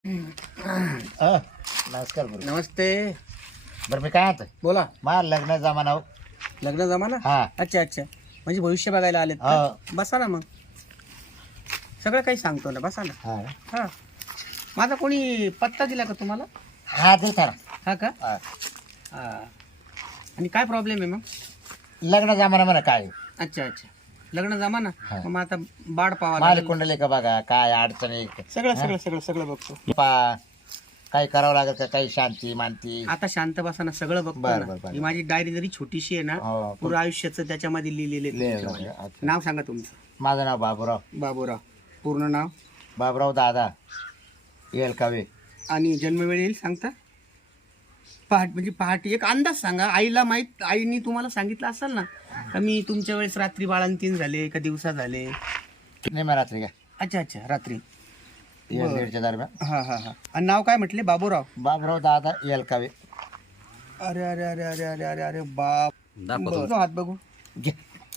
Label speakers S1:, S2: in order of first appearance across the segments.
S1: नमस्कार बरं.
S2: नमस्ते.
S1: बरं मी काय आता
S2: बोला.
S1: मला लग्न जमाना हो.
S2: लग्न जमाना.
S1: हा
S2: अच्छा अच्छा, म्हणजे भविष्य बघायला आलेत का?
S1: हो.
S2: बसा ना मग, सगळं काही सांगतो ना, बसा ना.
S1: हा
S2: हा, माझा कोणी पत्ता दिला का तुम्हाला?
S1: हा देता ना.
S2: हा का?
S1: हा.
S2: हा. आणि काय प्रॉब्लेम आहे मग?
S1: लग्न जमाना म्हणा काय
S2: अच्छा अच्छा, लग्न जमाना.
S1: हा.
S2: मग आता बाड पावा
S1: माल
S2: लागेल.
S1: कुंडले का बघा काय अडचण आहे
S2: सगळं सगळं सगळं सगळं बघतो.
S1: पा काही करावं लागेल का काही शांती मानती.
S2: आता शांत बसा ना, सगळं बघतो
S1: बरं,
S2: ना.
S1: बरं, बरं.
S2: ही माझी डायरी जरी छोटीशी आहे ना,
S1: हो.
S2: पूर्ण आयुष्याचं त्याच्यामध्ये लिहिलेले.
S1: लिहिलेलं. अच्छा.
S2: नाव सांगा तुमचं.
S1: माझं नाव बाबूराव.
S2: बाबूराव. पूर्ण नाव?
S1: बाबूराव दादा येलकावे.
S2: आणि जन्मवेळ येईल सांगता? म्हणजे पहाटे एक अंदाज सांगा. आईला माहित, आईनी तुम्हाला सांगितलं असेल ना का मी तुमच्या वेळेस रात्री बाळंतीन झाले का दिवसा झाले?
S1: नाही मग रात्री काय
S2: अच्छा अच्छा, रात्री.
S1: एक
S2: बरं.
S1: दीडच्या दरम्यान.
S2: हा हा हा. आणि नाव काय म्हटले? बाबूराव.
S1: बाबूराव दादा येलकावे.
S2: अरे अरे अरे अरे अरे अरे अरे बाप. बरं, हात बघू.
S1: घे.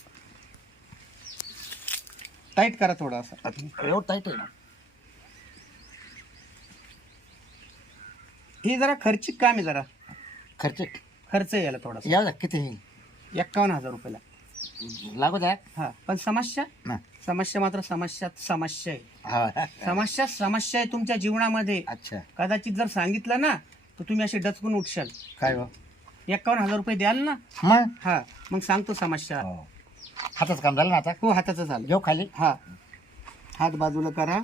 S2: टाईट करा थोडा असं.
S1: एवढं टाईट आहे ना.
S2: हे जरा खर्चिक काम आहे, जरा
S1: खर्च
S2: याला थोडासा.
S1: यावं किती
S2: 51,000 रुपयाला
S1: लागू द्या.
S2: हा. पण समस्या
S1: ना.
S2: समस्या मात्र समस्या आहे.
S1: हा.
S2: समस्या आहे तुमच्या जीवनामध्ये.
S1: अच्छा
S2: कदाचित जर सांगितलं ना तर तुम्ही असे डचकून उठशाल.
S1: काय हो
S2: 51,000 रुपये द्याल ना?
S1: मग
S2: हा, मग सांगतो समस्या.
S1: हो. हाताचं काम झालं ना आता.
S2: हो, हाताचं झालं.
S1: घेऊ खाली.
S2: हा, हात बाजूला करा.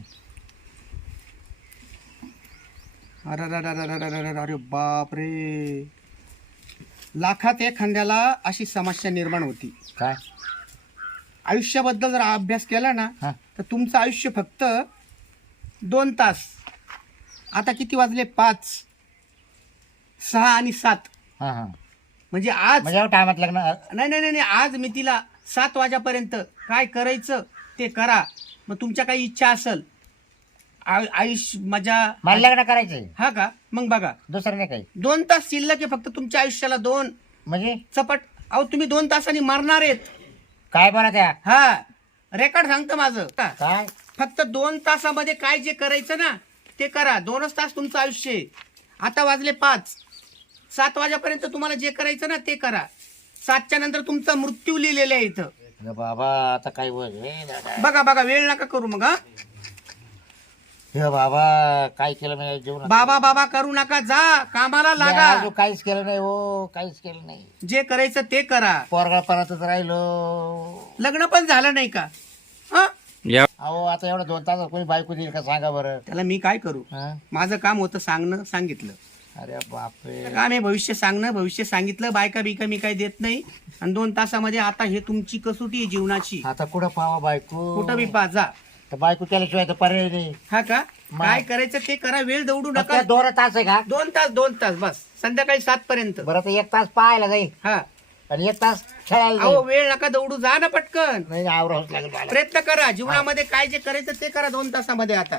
S2: अरे अरे बाप रे, लाखात एखाद्याला अशी समस्या निर्माण होती.
S1: काय
S2: आयुष्याबद्दल जर अभ्यास केला ना
S1: हा.
S2: तर तुमचं आयुष्य फक्त 2 तास. आता किती वाजले? 5, 6 आणि 7.
S1: हा हा
S2: म्हणजे आज
S1: म्हणजे टायमात लग्न.
S2: नाही नाही नाही, आज मी तिला 7 वाजेपर्यंत काय करायचं ते करा. मग तुमच्या काही इच्छा असेल, आयुष्य मजा.
S1: मला लग्न करायचंय.
S2: हा का? मग बघा,
S1: दुसरं नाही काही
S2: 2 तास शिल्लक आहे फक्त तुमच्या आयुष्याला. 2
S1: म्हणजे
S2: चपट. अहो तुम्ही 2 तासांनी मरणार आहेत.
S1: काय बोला त्या.
S2: हा, रेकॉर्ड सांगतं माझं.
S1: काय
S2: फक्त 2 तासामध्ये काय जे करायचं ना ते करा. 2च तास तुमचं आयुष्य आहे. आता वाजले 5, 7 वाजेपर्यंत तुम्हाला जे करायचं ना ते करा. 7च्या नंतर तुमचा मृत्यू लिहिलेला आहे इथं.
S1: बाबा आता काय
S2: बघा बघा, वेळ नका करू मग. हा,
S1: हे बाबा काय केलं नाही जेवण.
S2: बाबा बाबा करू नका, जा कामाला लागा.
S1: काहीच केलं नाही हो, काहीच केलं नाही.
S2: जे करायचं ते करा.
S1: पोरगाळपणातच राहिलो.
S2: लग्न पण झालं नाही का? हा,
S1: अहो आता एवढं 2 तास कोणी बायको देईल का सांगा बरं.
S2: त्याला मी काय करू?
S1: हा?
S2: माझं काम होतं सांगणं, सांगितलं.
S1: अरे बापरे.
S2: काम आहे भविष्य सांगणं, भविष्य सांगितलं. बायका बिका मी काही देत नाही. आणि 2 तासामध्ये आता हे तुमची कसोटी आहे जीवनाची.
S1: आता कुठं पावा बायको.
S2: कुठं बी पा, जा.
S1: तर बायको केल्याशिवाय तर पर्याय नाही.
S2: हा का? काय करायचं ते करा. वेळ दौडू नका.
S1: 2 तास आहे का?
S2: 2 तास बस. संध्याकाळी 7 पर्यंत.
S1: बरं तर 1 तास पाहायला जाईल
S2: हा,
S1: आणि 1 तास खेळायला
S2: अहो
S1: जाईल.
S2: वेळ नका दौडू, जा ना पटकन.
S1: नाही आवरावंच लागेल मला.
S2: प्रयत्न करा. जीवनामध्ये काय जे करायचं ते करा 2 तासामध्ये. आता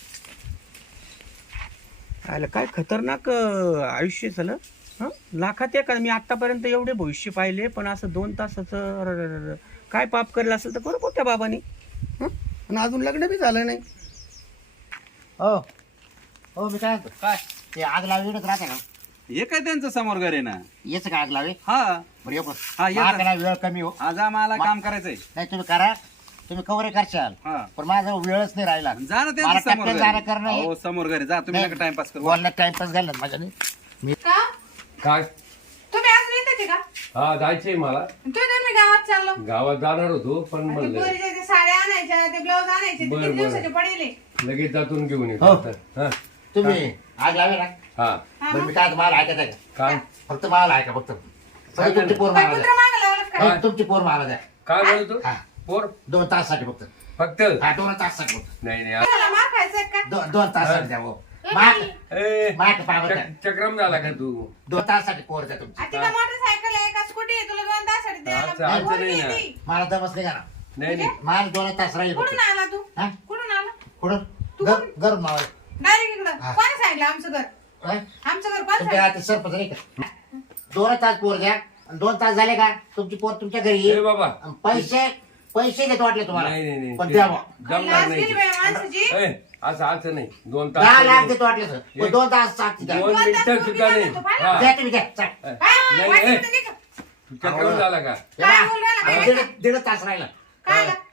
S2: आलं काय खतरनाक आयुष्य झालं. हं? लाखात एक. मी आतापर्यंत एवढे भविष्य पाहिले, पण असं 2 तासाचं अररररर. काय पाप करेल असेल तर करू कोणत्या बाबानी. आणि अजून लग्न बी झालं नाही.
S1: हो हो मी काय म्हणतो,
S2: काय
S1: ते आग लावीच राहते का?
S3: हे काय त्यांचं समोर घर आहे ना.
S1: येच का आग लावे?
S3: हा
S1: बरं येऊ
S3: हा, ये
S1: का? मला वेळ कमी हो.
S3: आज आम्हाला काम करायचंय.
S1: नाही तुम्ही करा, तुम्ही कवर करशाल,
S3: हा,
S1: पण माझा वेळच नाही राहिला.
S3: जा ना
S1: मला
S3: त्यांचं समोर
S1: टपकन
S3: घर
S1: जाणं
S3: आहे.
S1: करणं आहे.
S3: हो समोर घर आहे. जा तुम्ही नका टाइमपास करू.
S1: बोलण्यात टाइमपास घालत माझ्याने.
S4: का?
S5: काय?
S4: तुम्ही आज येते का?
S5: हा जायचंय मला.
S4: तुम्ही गावात चाललो.
S5: गावात जाणार होतो पण
S4: ते
S5: म्हणलं
S4: पोरीच्या ते साड्या आणायच्या, ते ब्लाऊज आणायचे, ते
S5: बरं,
S4: किती
S5: बरं.
S4: दिवसाचे पडेले.
S5: लगेच जातून घेऊन येतो
S1: हो.
S5: आता. हा
S1: तुम्ही आग लावे ना.
S5: हा
S1: बरं मी काय मला ऐकायचं का?
S5: काय
S1: फक्त मला ऐका फक्त. फक्त तुमची पोर
S4: काय
S1: मला
S4: कुत्र
S1: द्या.
S4: मागं लावलं काय?
S1: हो, तुमची पोर मला द्या.
S5: काय बोलतो
S1: हा.
S5: पोर
S1: 2 तासासाठी फक्त.
S5: फक्त
S1: हा 2 तासासाठी फक्त.
S5: नाही नाही
S4: मला मार खायचंय का?
S1: 2 तासासाठी द्या हो.
S4: ए
S1: माठ
S4: बाई,
S5: ए,
S1: माठ पावत द्या.
S5: चक्रम झाला का तू?
S1: 2 तासासाठी पोर द्या तुमची.
S4: आ, तिला मोटरसायकल आहे का स्कूटी आहे? तुला 2 तासासाठी द्यायला
S5: अच्छा, अच्छा,
S4: पोरगी
S5: नाही
S4: आहे
S5: ना.
S4: ती.
S1: मला दमच नाही का ना.
S5: नाही नाही
S1: मला 2 तास राहील फक्त.
S4: कुठून आला तू?
S1: हा?
S4: कुठून आला?
S1: कुठं?
S4: तू
S1: घर मावळ.
S4: डायरेक्ट इकडं.
S1: हा.
S4: कोणी सांगितलं आमचं घर?
S1: काय?
S4: आमचं घर कोण
S1: तुमच्या
S4: सांगितलं?
S1: गावात सरपंच नाही का? 2 तास पोर द्या. 2 तास झाले का तुमची पोर तुमच्या घरी
S5: ए
S1: येईल.
S5: बाबा
S1: आणि पैसे पैसे घेतो वाटले तुम्हाला
S5: नाही नाही नाही
S1: पण
S5: ते
S1: द्यावा
S4: काही
S5: जमणार
S4: लाज
S5: नाही
S4: गेली
S5: ते.
S4: बाई माणसाची.
S5: ए, असं नाही 2
S1: दहा
S5: तास
S1: लाख देतो वाटले सर पण 2 तास साथ द्या
S5: 2 मिनिटं सुद्धा नाही हा.
S1: द्या तुम्ही द्या चल.
S4: काय?
S5: नाही,
S4: वाटलं
S5: ए.
S4: तर नाही का?
S5: तुझ्या करून झाला का
S1: हे बघा,
S4: बोलू राहिला?
S1: दीड तास राहिला
S4: काय आलं?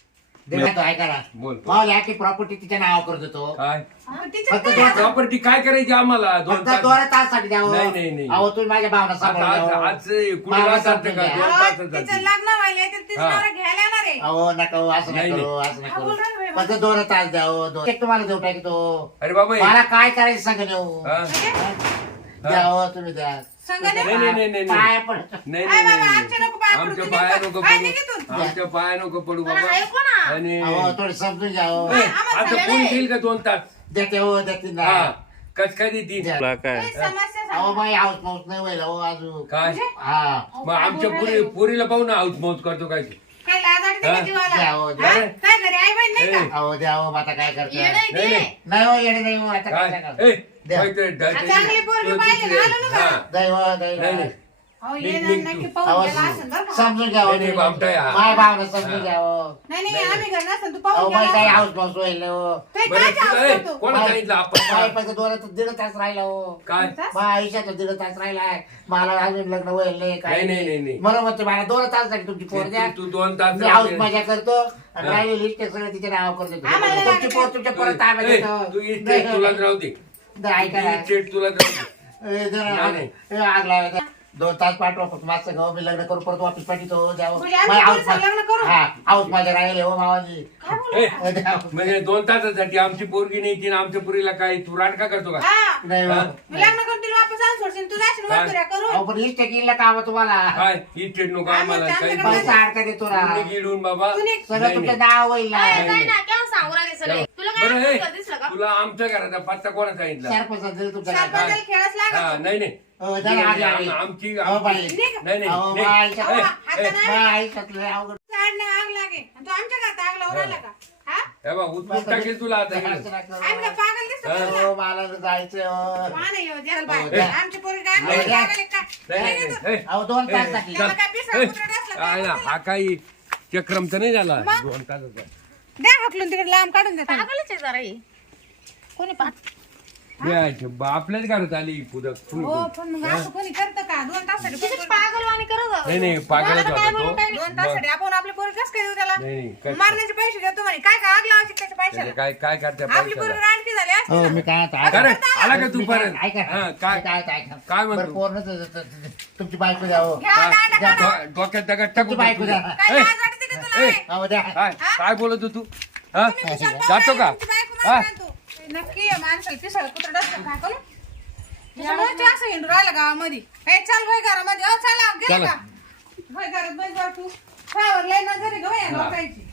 S1: ऐका ना
S5: बोल
S1: मावल्या की प्रॉपर्टी तिच्या नाव करत होतो
S5: काय
S4: पण तिचं
S1: फक्त
S4: काय?
S1: दोन-
S5: प्रॉपर्टी काय करायची आम्हाला 2
S1: फक्त
S5: तास
S1: 2 ताससाठी द्यावं
S5: नाही, नाही, नाही.
S1: अहो तुम्ही माझ्या भावना
S5: आज आज
S1: सांभाळून
S5: आज कुणी
S1: मला
S5: वाचायचं
S1: समजून
S5: का
S1: घ्या.
S5: 2
S4: अहो,
S5: तासात
S4: तिचं
S5: जाते.
S4: लग्न व्हायलंय तर तिचं
S5: हा.
S4: नवरा घ्यायला येणार आहे.
S1: अहो नका हो, असं
S5: नाही,
S1: नाही
S5: नाही.
S1: करू असं नाही
S4: हा, बोल
S1: करू
S4: राहिला बाई.
S1: फक्त 2 तास द्यावं एक तुम्हाला देऊ टाकी तो
S5: अरे बाबा हे-
S1: मला काय करायचं सांगा देऊ
S5: हा?
S1: द्यावं तुम्ही द्या
S4: संगणे?
S5: नाही, नाही, नाही, नाही.
S1: पाया पडतो.
S5: नाही
S4: काय
S5: नाही,
S4: बाबा,
S5: नाही,
S4: आमच्या नको पाया पडू,
S5: आमच्या
S4: तुझ्या
S5: पाया
S4: पाय-
S5: नको
S4: पाय
S5: पडू
S4: निघितून.
S5: आमच्या पाया नको पडू
S6: पण
S5: बाबा
S6: ऐकू ना.
S5: आणि
S1: अहो थोडी समजून घ्या हो.
S5: ए,
S4: आम्हाला
S5: आता
S4: झालेलं
S5: कोण
S4: आहे.
S5: देईल का 2 तास
S1: देते हो देते ना
S5: हा कस काय देतील
S1: द्या.
S2: काय
S4: काही समस्या सांग.
S1: अहो बाई हाऊस माऊस नाही व्हायला हो अजून
S5: काय
S1: हा
S5: मग आमच्या पुरीला पाहू ना हाऊस मौज करतो काय ते.
S4: काय लाज वाटते का
S5: हा?
S4: जीवाला?
S1: द्या हो, द्या.
S4: हा? काय घरी आई बहीण नाही का?
S1: अहो द्या हो आता काय करता
S6: येडं आहे
S5: नाही
S6: ते.
S5: नाही
S1: नाही हो येणे नाही हो आता काय
S5: काय
S1: करता?
S5: ए,
S1: द्या.
S5: माहिती आहे,
S4: चांगली पोरगी पाहिजे ना, आलो ना
S5: हा.
S4: घरात.
S1: दैव दैव
S5: नाही नाही
S4: अहो,
S5: निघ,
S4: ये ना,
S5: निघ
S4: नक्की
S5: तू.
S4: पाहून गेला असेल बरं का?
S1: समजून घ्या हो
S5: नाही, नाही, बापटा आहे हा.
S1: माय भावना समजून घ्या हो
S4: नाही नाही आम्ही घर नसेल तू
S1: अहो
S4: पाहून
S1: बाई
S4: गेला
S1: काही
S4: असेल.
S1: हाऊस माऊस व्हायला हो
S4: ते
S5: बरं
S4: काय
S5: तुला,
S4: चावत
S5: ए,
S4: होतो?
S5: कोणा सांगितलं
S1: बाई
S5: आपण
S1: पण 2 तास राहिला हो
S5: काय
S1: माझ्या आयुष्यात 1.5 तास राहिलाय मला अजून लग्न व्हायला नाही काय
S5: नाही, नाही, नाही.
S1: बरोबर म्हणते मला 2 तासासाठी तुमची पोर द्या
S5: तू 2 तास
S1: मी हाऊस
S5: राहते.
S1: मजा करतो आणि राहिलेली इष्ट सगळं तिच्या नाव करतो
S4: आम्हाला
S1: तुमची
S4: लागत
S1: पोर तुमच्या परत ताब्यात
S5: ए,
S1: येतो.
S5: तू इस्टेट तुलाच राहू दे
S1: ऐका ना.
S5: इस्टेट तुलाच राहू दे
S1: ए, जरा
S5: नाही, नाही.
S1: ए, आग लावायचा 2 तास पाठवा फक्त माझं गाव मी लग्न करू परत वापस पाठवतो द्यावं
S4: म्हणजे आम्ही
S1: माझ्या
S4: पोरीचं लग्न करू?
S1: हा हाऊस माझ्या राहिले हो मावाजी
S4: काय बोलू?
S5: ए,
S1: द्यावं.
S5: म्हणजे 2 तासासाठी आमची पोरगी नाही ती आणि आमच्या पोरीला काय तू राड का करतो का
S4: हा.
S1: नाही हो.
S5: हा?
S4: मी लग्न करून तिला वापस आणून सोडशील तू जाशील
S5: काय?
S4: वरतुऱ्या करून.
S1: अहो पण इष्ट केलं का हवं तुम्हाला
S5: काय इस्टेट नको आम्हाला काही
S4: आमच्याकडे
S1: पैसा अडका देतो ना
S5: तुम्ही गिळून बाबा
S4: तू निघ.
S1: सगळं
S5: नाही,
S1: तुमचं
S5: नाही.
S1: नाव होईल ना
S6: काय जाय ना, केव्हा सांगू राहिले सगळे? तुला काय
S5: बरं
S6: आठवतं दिसलं
S5: हे
S6: का?
S5: तुला आमच्या घराचा पत्ता कोणा सांगितला
S1: सरपंच दिलं तुमच्या
S4: सरपंचाला
S1: घरात.
S4: खेळच
S5: हा
S4: लागत.
S5: नाही नाही
S1: हो, जरा आग लावी.
S5: आमची
S1: हो, बाई.
S5: नाही नाही
S1: अहो,
S5: नाही.
S1: बाई, इथं-
S5: ए,
S4: अहो,
S5: ए,
S4: हातानं
S1: माझ्या आयुष्यातलं अवघड
S4: साडनं आग लागे आणि तू आमच्या घरात आग लावून आला का? हा?
S5: हे बघ उचलून टाकेल तुला आता इकडे.
S1: असं नका करू.
S4: आम्ही काय पागल दिसतो का तुला?
S1: हो, मला जायचं हो.
S4: मान येऊ द्याल बाय.
S1: हो, द्या.
S4: आमची पोरगी काय आम्ही
S1: हो, द्या.
S4: पागल आहे का?
S5: नाही,
S4: नाही,
S5: नाही,
S4: नाही,
S5: नाही.
S1: अहो 2 तासासाठी
S4: त्याला काय पिसळ कुत्रा डसलं काय बोलतो?
S5: हा काही चक्रमचा नाही झाला
S4: मग?
S5: 2 तासाचा
S4: द्या हाकलून तिकडे लांब काढून देता
S6: पागलच आहे जरा ही.
S4: कोणी पाहत
S5: आपल्याच घरात आली पुदक
S4: हो पण मग असं कोणी करतं का 2 तासासाठी
S6: किती
S4: पोरगी-
S6: पागलवाणी करत होता
S5: नाही नाही
S6: तू.
S5: पागलच
S6: मला तर काय
S5: होता
S6: बोलू
S5: तो
S6: काय नाही.
S4: 2 तासासाठी आपण आपली पोरगी कसं काय देऊ त्याला
S5: नाही नाही काय
S4: मारण्याचे पैसे देतो म्हणे काय काय आग लावायची त्याच्या
S5: त्याचे
S4: पैशाला
S5: काय काय करते
S4: आपली
S5: पैशाला
S4: पोरगी रानटी झाली असती
S1: हो
S4: ना.
S1: मी काय आता
S5: अरे आला का तू
S1: मी
S5: परत
S1: काय- ऐका
S5: हा, काय काय म्हणतो?
S1: बरं, पोरनं तुमची बायको द्या हो
S4: घ्या, दांडा काढा.
S5: डोक्यात दगड टाकू
S1: तुझी बायको द्या.
S4: काय लाज वाटते का तुला
S5: ए,
S4: बे?
S1: अहो द्या
S5: काय काय बोलत होतो तू हा
S4: तुम्ही पिसाळ
S5: जातो का
S4: पाहून तुमची बायको
S5: हा?
S4: मारून आणतो. नक्की आहे माणसाला पिसाळ कुत्रा डसलं काय करू त्याच्यामुळे ते असं हिंडू राहिलं गावामध्ये ए चल भाई घरामध्ये हो चला गेलं
S5: चला.
S4: का भाई घरात बस जा तू फावर लय नजर आहे गं बाई या लोकांची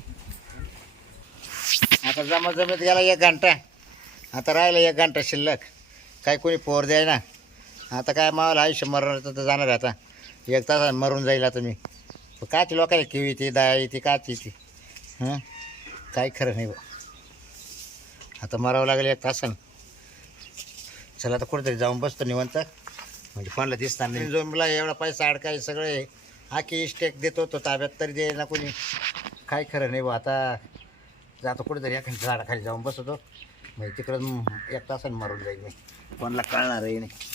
S1: आता जमा जमत गेला 1 घंटा आता राहिला 1 घंटा शिल्लक काय कोणी पोर द्याय ना आता काय मावाला आयुष्य मरणार तर जाणार आहे आता 1 तास मरून जाईल आता मी काच लोकांना किवी ती दया येते काच येते हां काय खरं नाही बा आता मरावं लागेल 1 तासानं चला आता कुठेतरी जाऊन बसतो निवंत म्हणजे कोणाला दिसणार नाही जो मला एवढा पैसा अडकाय सगळे आखी इस्टेक देतो तो ताब्यात तरी दे ना कोणी काय खरं नाही बा आता जातो कुठेतरी एखाद्या झाडाखाली जाऊन बसतो म्हणजे तिकडं 1 तासानं मारून जाईल मी कोणाला कळणारही नाही